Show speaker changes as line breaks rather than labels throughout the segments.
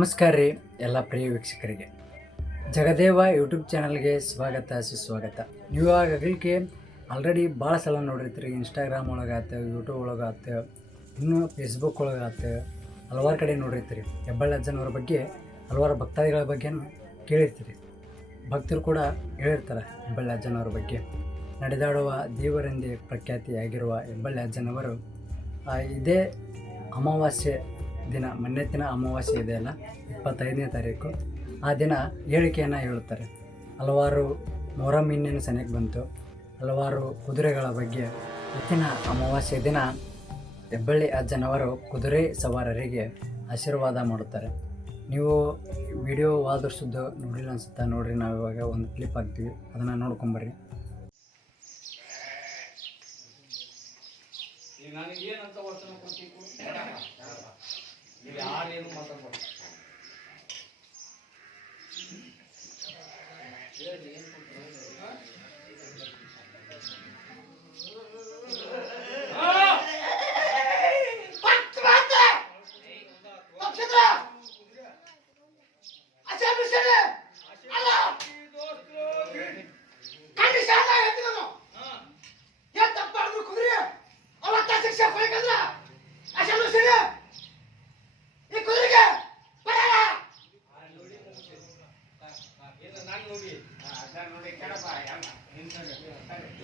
ನಮಸ್ಕಾರ ರೀ ಎಲ್ಲ ಪ್ರಿಯ ವೀಕ್ಷಕರಿಗೆ. ಜಗದೇವ ಯೂಟ್ಯೂಬ್ ಚಾನಲ್ಗೆ ಸ್ವಾಗತ, ಸುಸ್ವಾಗತ. ನೀವು ಆಗಲಿಕ್ಕೆ ಆಲ್ರೆಡಿ ಭಾಳ ಸಲ ನೋಡಿರ್ತೀರಿ ಇನ್ಸ್ಟಾಗ್ರಾಮ್ ಒಳಗೆ ಆತು ಯೂಟ್ಯೂಬ್ ಒಳಗೆ ಆತು ಇನ್ನೂ ಫೇಸ್ಬುಕ್ ಒಳಗೆ ಆತು ಹಲವಾರು ಕಡೆ ನೋಡಿರ್ತೀರಿ. ಹೆಬ್ಬಳ್ಳಿ ಅಜ್ಜನವ್ರ ಬಗ್ಗೆ, ಹಲವಾರು ಭಕ್ತಾದಿಗಳ ಬಗ್ಗೆನೂ ಕೇಳಿರ್ತೀರಿ. ಭಕ್ತರು ಕೂಡ ಹೇಳಿರ್ತಾರೆ ಹೆಬ್ಬಳ್ಳಿ ಅಜ್ಜನವ್ರ ಬಗ್ಗೆ. ನಡೆದಾಡುವ ದೇವರೆಂದೇ ಪ್ರಖ್ಯಾತಿಯಾಗಿರುವ ಹೆಬ್ಬಳ್ಳಿ ಅಜ್ಜನವರು ಇದೇ ಅಮಾವಾಸ್ಯೆ ದಿನ, ಮೊನ್ನೆ ದಿನ ಅಮಾವಾಸ್ಯೆ ಇದೆಯಲ್ಲ ಇಪ್ಪತ್ತೈದನೇ ತಾರೀಕು, ಆ ದಿನ ಹೇಳಿಕೆಯನ್ನು ಹೇಳುತ್ತಾರೆ. ಹಲವಾರು ಮೊಹರಂ ಇನ್ನೇನು ಸನೆಗೆ ಬಂತು. ಹಲವಾರು ಕುದುರೆಗಳ ಬಗ್ಗೆ ದಿನ ಅಮಾವಾಸ್ಯೆ ದಿನ ಹೆಬ್ಬಳ್ಳಿ ಅಜ್ಜನವರು ಕುದುರೆ ಸವಾರರಿಗೆ ಆಶೀರ್ವಾದ ಮಾಡುತ್ತಾರೆ. ನೀವು ವಿಡಿಯೋ ವಾದರ್ಸಿದ್ದು ನೋಡಿಲ್ಲ ಅನ್ಸುತ್ತಾ? ನೋಡ್ರಿ, ನಾವು ಇವಾಗ ಒಂದು ಕ್ಲಿಪ್ ಹಾಕ್ತೀವಿ. ಅದನ್ನು ನೋಡ್ಕೊಂಬರ್ರಿ
ನನಗೇನಂತ ಕೊಡ್ತೀವಿ ಈಗ ಯಾರೇನು ಮಾತಾಡ್ಬಾರ್ದು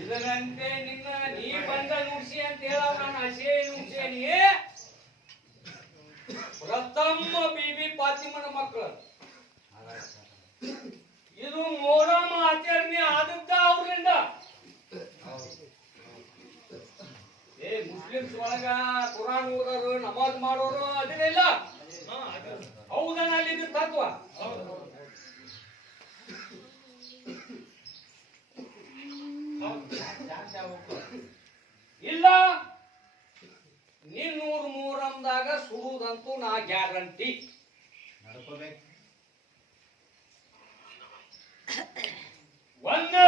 ಇದರಂತೆ ನಿನ್ನ ನೀ ಬಂದ ನುಡ್ಸಿ ಅಂತ ಹೇಳೋ ನಾನು ಹಸೆ ನುಡ್ಸೇನಿ ಪ್ರಥಮ ಬಿಬಿ ಪಾತಿಮನ ಮಕ್ಕಳು ಇದು ಮೋರಮ್ಮ ಆಚರಣೆ ಆದದ್ದ ಅವ್ರಿಂದ. ಏ, ಮುಸ್ಲಿಮ್ಸ್ ಒಳಗ ಕುರಾನ್ ಓದೋರು, ನಮಾಜ್ ಮಾಡೋರು ಅದಿಲ್ಲ ಹೌದನ ಅಲ್ಲಿ ತತ್ವ? ಇಲ್ಲ ನೀನ್ನೂರು ಮೂರಂದಾಗ ಸುಡುವುದಂತೂ ನಾ ಗ್ಯಾರಂಟಿ. ಒಂದು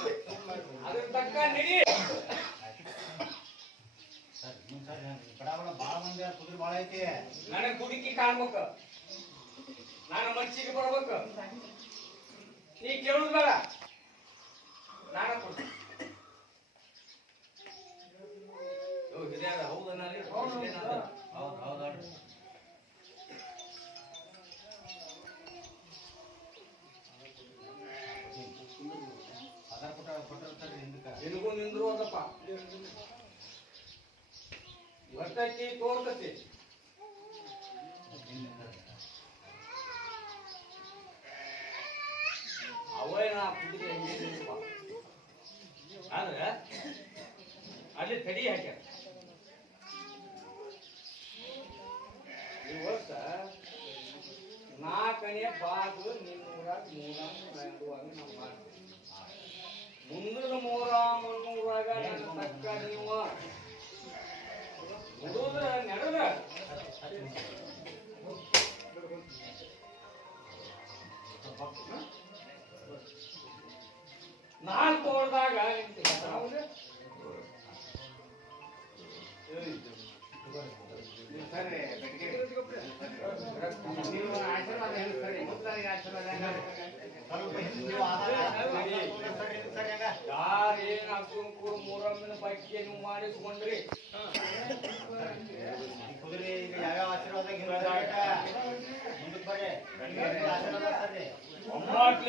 ಕುದುರೆ ತಕ್ಕ ನಡಿ ನನಗೆ ಗುಡುಕಿ ಕಾಣ್ಬೇಕು. ನಾನು ಮಚ್ಚಿಗೆ ಬರ್ಬೇಕು. ನೀ ಕೇಳುದ್ ಬೇಡ. ನಾನು ಕೊಡ್ತೀನಿ. ಹೌದು ಹೌದು. ಹೌದನ ನಿನಗೂ ನಿಂದ್ರು ಅದಪ್ಪ. ಬರ್ತೈತಿ ತೋರ್ತತಿ ಅವೇನ. ಆದ್ರೆ ಅಲ್ಲಿ ತಡಿ ಹಾಕ್ಯಾರ.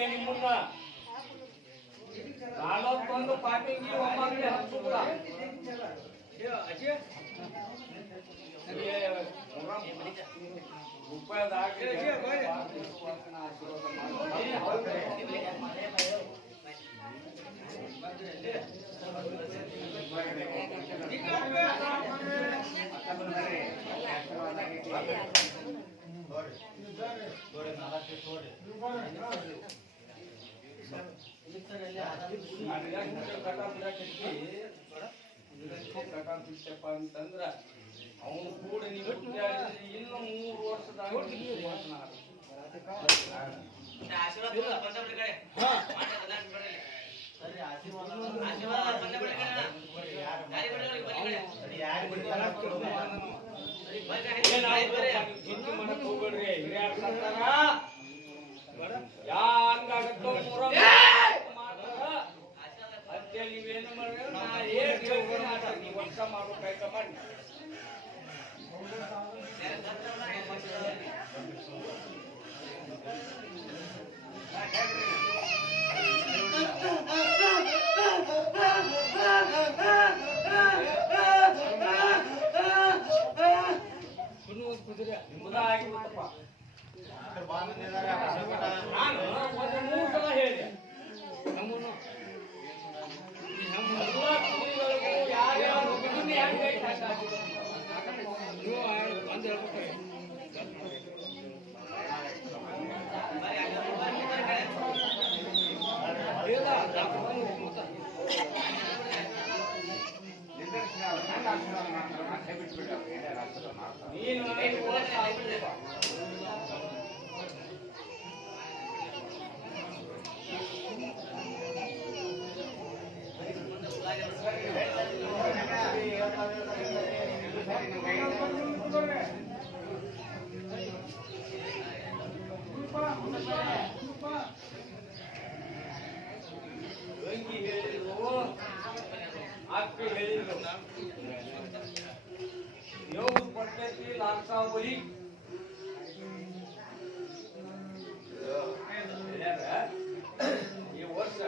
ಒಮ್ಮಾಟ್ಲೆ ನಿಮ್ಮನ್ನ ನಾಲ್ವತ್ತೊಂದು ಪಾಟಿಗೆ ಒಮ್ಮಾಟ್ಲೆ ಹಚ್ಚುವುದ
ನೋಡ್ರಿ ನೋಡ್ರಿ ನೋಡ್ರಿ
ಅಂತಂದ್ರ ಅವನು ಕೂಡ ನೀವು ಇನ್ನು ಮೂರು ವರ್ಷದಾಗ
ಯಾರು
ನೀವೇನು ಮಾಡ್ರಿ ನಾ ಏನ್ ಹೇಳ್ತೀನಿ ಅಷ್ಟ ನೀವು ವರ್ಷ ಮಾಡ್ಬೇಕಾಯ್ತ ಮಾಡಿ ನಿಮ್ಮದ ಆಗಿಬಿಟ್ಟಪ್ಪ
ಬಾ ಮಂದಿ ಇದಾರೆ ಆಶೀರ್ವಾದ
ನಾನು ಒಂದು నేను ಹೇಳ್ಯಾರ, ಈ ವರ್ಷ.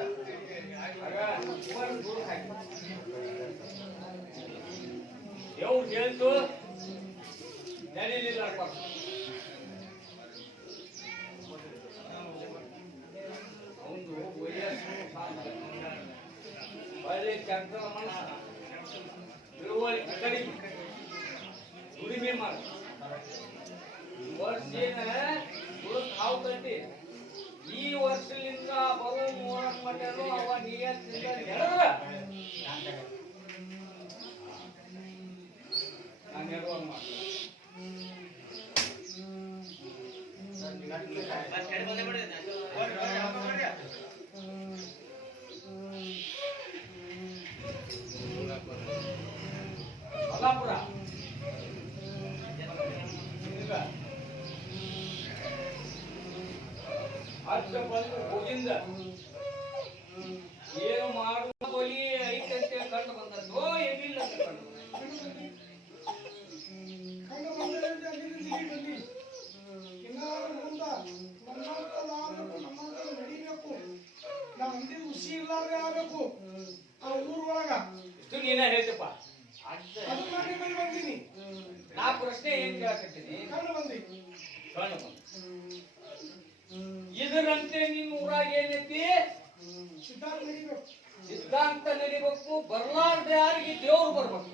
ದೇವ್ರು ಹೇಳ್ತು ನಡೀಲಿಲ್ಲ ಅವನು ವಯಸ್ಸು. ಒಳ್ಳೆ ಚಂದ್ರ ಮನಸ್ಸು. ತಿಳುವಳಿಕೆ ಕಡಿಮೆ. ದುಡಿಮೆ ಮಾಡ. ದುಡ್ಡು ಹಾವುತೈತಿ ಈ ವರ್ಷದಿಂದ ಬರು ಮೂರನ್ ಮಟನು ಅವ ನಿಯತ್ತಿಂದ ನಡೆದ್ರ? ನಾನು ನೀನ ಹೇಳ್ತಪ್ಪ
ಅದು ಮಾಡಿ ಮೇಲೆ ಬಂದೀನಿ
ನಾ ಪ್ರಶ್ನೆ ಏನ್ ಕೇಳಕತ್ತೀನಿ?
ಬಂದಿ.
ಕಣ್ಣು ಬಂದು. ಇದರಂತೆ ನಿನ್ನ ಊರಾಗ ಏನೈತಿ?
ಸಿದ್ಧಾಂತ ನಡಿಬೇಕು.
ಸಿದ್ಧಾಂತ ನಡಿಬೇಕು. ಬರ್ಲಾರ್ದ ಯಾರಿಗೆ ದೇವ್ರು ಬರ್ಬೇಕು?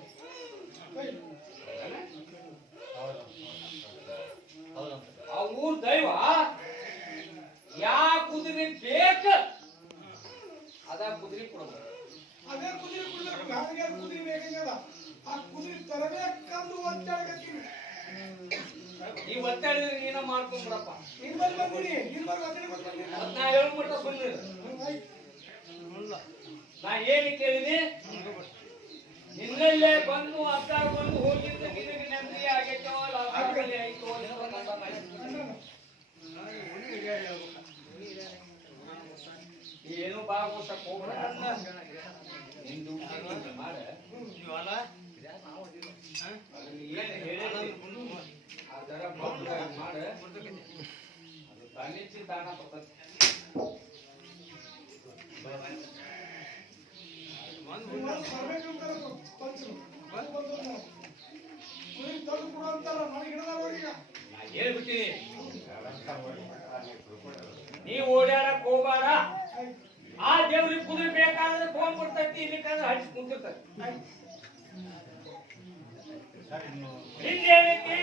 ಈ ಒತ್ತಾಡಿದ್ರೆ ನೀನ ಮಾಡ್ಕೊಂಡ್ಬಿಡಪ್ಪ.
ನೀನ್ ಬಂದ್ ಬಂದಿರಿ ನೀನ್
ಬಂದ್ ನಾ ಹೇಳ್ಬಿಟ್ಟ ಸುಮ್ಮನೆ ನಾ ಏನು ಕೇಳಿದೆ. ನಿನ್ನಲ್ಲೇ ಬಂದು ಅತ್ತಾರ ಬಂದು ಹೋಗಿದ್ದ ನಿನಗೆ ನೆಮ್ಮದಿ ಆಗೈತೋ ಲಾಭದಲ್ಲಿ ಆಯ್ತೋ ಏನು ಬಾಗೋಸಕ್ ಹೋಗ್ಬೇಡ. ನಿಂದು ಏನು ಹೇಳ್ಬಿಟ್ಟಿನಿ ನೀವು ಓಡಾಡಕ್ ಆ ದೇವ್ರಿಗೆ ಕುದುರೆ ಬೇಕಾದ್ರೆ ಫೋನ್ ಕೊಡ್ತೈತಿ ಇಲ್ಲಿಕಂದ್ರೆ ಹಚ್ಚಿ ಕುಂತಿರ್ತೈತಿ ಹಿಂದೇನೈತಿ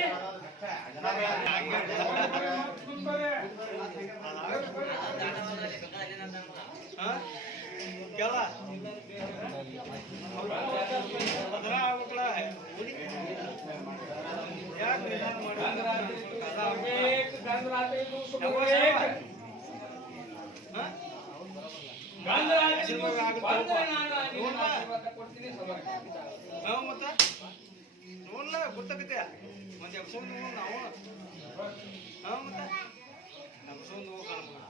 ಗಂಗರಾತ್ರಿ ಗಂಗರಾತ್ರಿ ದಿವ್ಸ ಬರ್ಬೇಕು. ಗಂಗರಾತ್ರಿ ದಿವ್ಸ ಬಂದ್ರೆ ನಾನು ನಿನಗೆ ಆಶೀರ್ವಾದ ಕೊಡ್ತೀನಿ ಸಭಾ
ನೋಡ್ಲ ಗೊತ್ತಾಗತ್ತೆ ಮತ್ತೆ ಎಬ್ಸೋದು ನಾವು ಹಾಂ ಮತ್ತೆ ಎಬ್ಸೋದು ಕಾಣ್ಬೋದು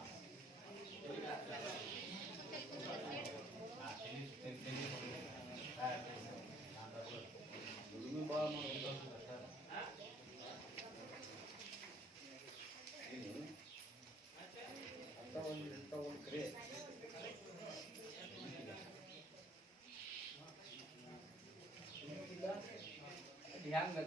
ಹೆಂಗ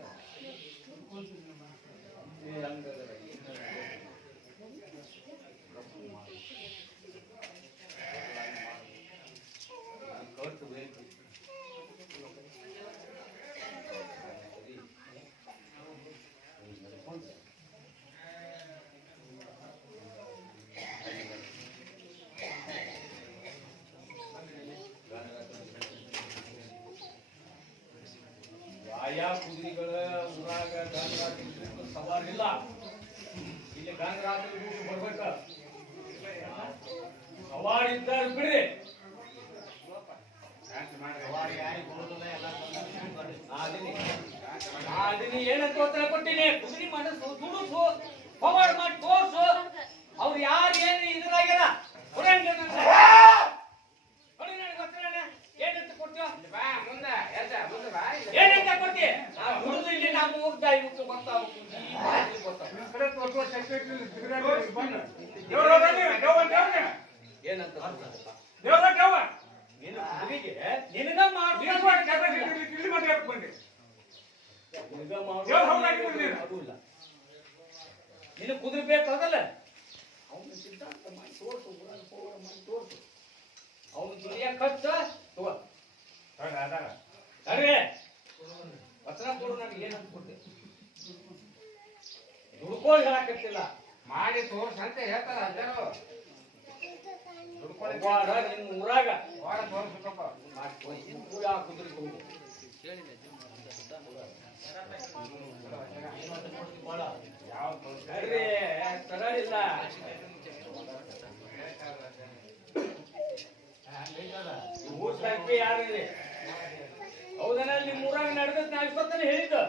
ಕುದುರೆಗಳ ಊರಾಗ ದಿವ್ಸ ಸವಾರಿಲ್ಲ. ಇಲ್ಲಿ ಗಂಗರಾತ್ರಿ ದಿವಸ ಬರ್ಬೇಕ. ಸವಾರಿ ಇದ್ದಾರ ಬಿಡ್ರಿ. ಏನಂತ ಕೊಟ್ಟಿನಿ? ಕುದುರೆ ಮನಸ್ಸು ದುಡುಸು ಪವಾಡ ಮಾಡಿ ತೋರ್ಸು. ಅವ್ರು ಯಾರು ಏನು ಇದ್ರಾಗ್ಯಾರ? ಹೊರಂಗ ಏನಂತ ಕೊಡ್ತೀವ ಏನಂತ ಕೊಡ್ತಿ? ಹುಡುಗ ಇಲ್ಲಿ ನಮ್ಮ ಹೋಗ್ತಾ ಇವತ್ತು ಬರ್ತಾವ ಏನಂತ ನಿನಗ ಮಾಡ್ಬೇಕು ಅದು ಇಲ್ಲ. ನಿನ್ನ ಕುದುರೆ ಅವನು ಸಿದ್ಧಾಂತ ಮಾಡಿ ತೋರ್ಸು ಹೋಗೋಣ ಮಾಡಿ ತೋರ್ಸು. ಅವನು ದುಡಿಯ ಖರ್ಚು ತಗೋ. ಅರೆ! ವಚನ ಕೊಡು ನನಗೆ ದುಡ್ಕೊಂಡು ಹೇಳಕತ್ತಿಲ್ಲ.
ಮಾಡಿ ತೋರ್ಸಂತ ಹೇಳ್ತಾರ ಅಜ್ಜರು.
ಒಬ್ಬಾಡ ನಿನ್ನ ಊರಾಗ.
ಹೊರ ತೋರ್ಸ್ಬೇಕಪ್ಪ
ಮಾಡಿ ಆ ಕುದುರೆ ಹೋಗು.
ತೋರ್ಸ
ತರಲಿಲ್ಲ ಊರ್ ಸರ್ಪಿ ಹೌದನ ನಿಮ್ಮ ಊರಾಗ ನಡೆದದ್ ನಾ ಇಷ್ಟೊತ್ತನ ಹೇಳಿದ್ದು.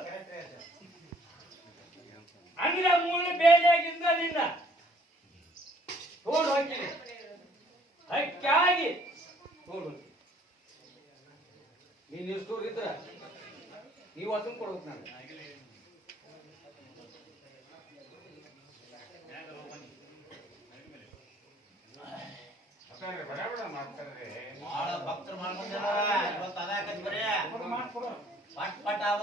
ಅಂದ್ರ ಮೂಲ ಬೇಜಾಗಿಂದ ನಿನ್ನ. ತೋಡ್ ಹೋಗ್ತೀನಿ. ಹಕ್ಕಾಗಿ. ತೋಡ್ ಹೋಗ್ತೀನಿ. ನೀನ್ ಇಷ್ಟೂರ್ ಇದ್ರ, ನೀವು ಅದನ್ನ ಕೊಡ್ಬೇಕು ನಾನು
ಬಡ ಮಾಡ್ತಾರೆ
ಭಾಳ ಭಕ್ತರು ಮಾಡ್ಕೊಂಡಾರ ಇವತ್ತು ಅದಾಕತ್ ಬರೇ ಪಟ್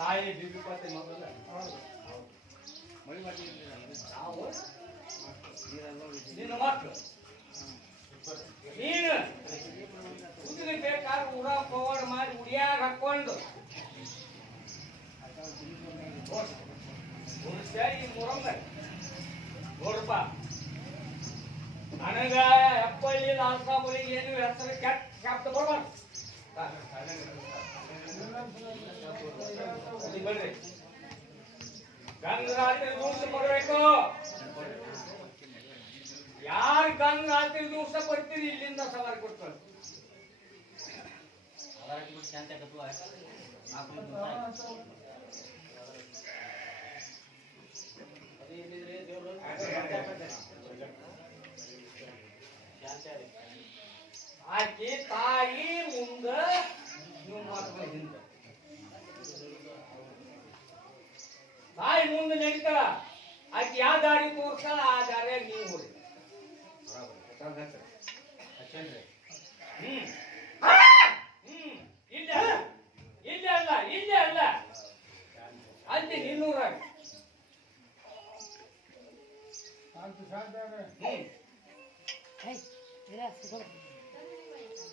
ತಾಯಿ ಬಿಬಿ ಪತ್ತೆ ಮಗಲ್ಲ ನಾವು? ನಿನ್ನ ಮಕ್ಕಳು ನೀನು. ಕುದುರೆ ಬೇಕಾದ್ರೆ ಉಡ ಪವಾಡ ಮಾಡಿ ಉಡಿಯಾಗ ಹಾಕೊಂಡು ಈ ಮುರಂಗ. ನೋಡಪ್ಪ. ನನಗ ಎಪ್ಪಲ್ಲಿ ಲಾಲ್ಸಾಬರಿಗೆ ಏನು ಹೆಸರು ಕೆಟ್ಟ ಕೆಟ್ಟ ಕೊಡ್ಬಾರ್ದು. ಯಾರು ಗಂಗ ಹತ್ತಿರ ದಿವಸ
ಬರ್ತೀರಿ ಇಲ್ಲಿಂದ ಸವಾರಿ ಕೊಡ್ತಾರೆ ಆಕೆ ತಾಯಿ ಮುಂದ ಮಾತು ಹಿಂದ. ತಾಯಿ ಮುಂದೆ ನಡೀತಾಳ ಆಕೆ ಯಾವ ದಾರಿ ತೋರ್ಸ್ತಾಳ ಆ ದಾರಿಯಾಗಿ ನೀವು ಹೋಗಿ. ಹ್ಮ್. ಹ್ಮ್. ಇಲ್ಲ ಇಲ್ಲ ಅಲ್ಲ. ಇಲ್ಲ ಅಲ್ಲ. ಅಲ್ಲಿ ನಿನ್ನೂರಾಗ. ಹ್ಮ್.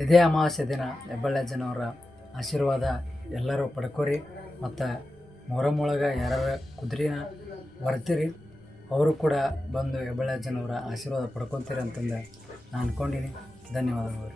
ಇದೇ ಅಮಾವಾಸ್ಯೆ ದಿನ ಹೆಬ್ಬಳ್ಳಜ್ಜನವರ ಆಶೀರ್ವಾದ ಎಲ್ಲರೂ ಪಡ್ಕೋರಿ ಮತ್ತು ಮೊರಮೊಳಗ ಒಳಗೆ ಯಾರ್ಯಾರ ಕುದುರೆನ ಬರ್ತೀರಿ ಅವರು ಕೂಡ ಬಂದು ಹೆಬ್ಬಳ್ಳಜ್ಜನವರ ಆಶೀರ್ವಾದ ಪಡ್ಕೊತೀರಿ ಅಂತಂದು ನಾನು ಅಂದ್ಕೊಂಡಿನಿ ಧನ್ಯವಾದಗಳು.